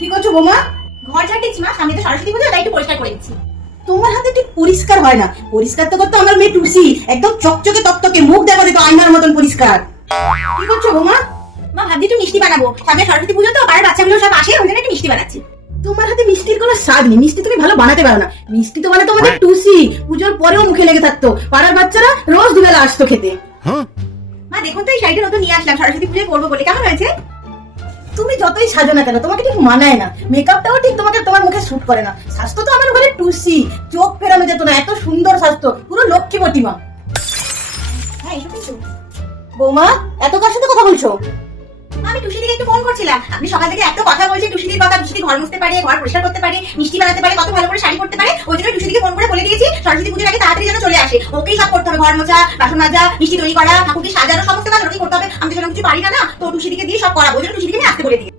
কি করছো বৌমা? ঘর ঝাড় দিচ্ছি মা, সামনে তো সরস্বতী পুজো, তাই একটু পরিষ্কার করে দিচ্ছি। তোমার হাতে ঠিক পরিষ্কার হয় না। পরিষ্কার তো করতে আমার মেয়ে টুসি, একদম চকচকে তকতকে, মুখ দেখো তো আয়নার মতন পরিষ্কার। কি করছো বৌমা? মা ভাবছি একটু মিষ্টি বানাবো, সামনে সরস্বতী পুজো তো, পাড়ার বাচ্চাগুলো সব আসে, ওই জন্য একটু মিষ্টি বানাচ্ছি। তোমার হাতে মিষ্টির কোনো স্বাদ নেই, মিষ্টি তুমি ভালো বানাতে পারো না। মিষ্টি তো বানাতো আমাদের টুসি, পুজোর পরেও মুখে লেগে থাকতো, পাড়ার বাচ্চারা রোজ দুবেলা আসতো খেতে। মা দেখুন তো, এই শাড়িটা নতুন নিয়ে আসলাম, সরস্বতী পুজোয় পরবো বলে, কেমন হয়েছে? তুমি যতই সাজো না কেন তোমাকে ঠিক মানায় না, মেকআপটাও ঠিক তোমাকে তোমার মুখে শুট করে না। স্বাস্থ্য তো আমার ঘরে টুসি, চোখ ফেরানো যেত না, এত সুন্দর স্বাস্থ্য, পুরো লক্ষ্মী প্রতিমা। হ্যাঁ এসব কিছু। বৌমা, এত কার সাথে কথা বলছো? মা আমি টুসি দিকে একটু ফোন করছিলাম, আপনি সকাল থেকে এত কথা বলছেন টুসিদির কথা, টুসিদি ঘর মুছতে পারে, ঘর পরিষ্কার করতে পারে, মিষ্টি বানাতে পারে, কত ভালো করে শাড়ি পরতে পারে, ওই জন্য টুসিদিকে ফোন করে বলে দিয়েছি সরস্বতী পুজোর আগে তাড়াতাড়ি যেন চলে আসে। ওকেই সব করতে হবে, ঘর মোছা, বাসন মাজা, মিষ্টি তৈরি করা, ঠাকুরকে সাজানো, সমস্ত কাজ ওকেই করতে হবে। আমি তো সেরকম কিছু পারি না, তো টুসিদিকে দিয়ে সব করাবো, ওই জন্য টুসিদিকে আমি আসতে বলে দিই।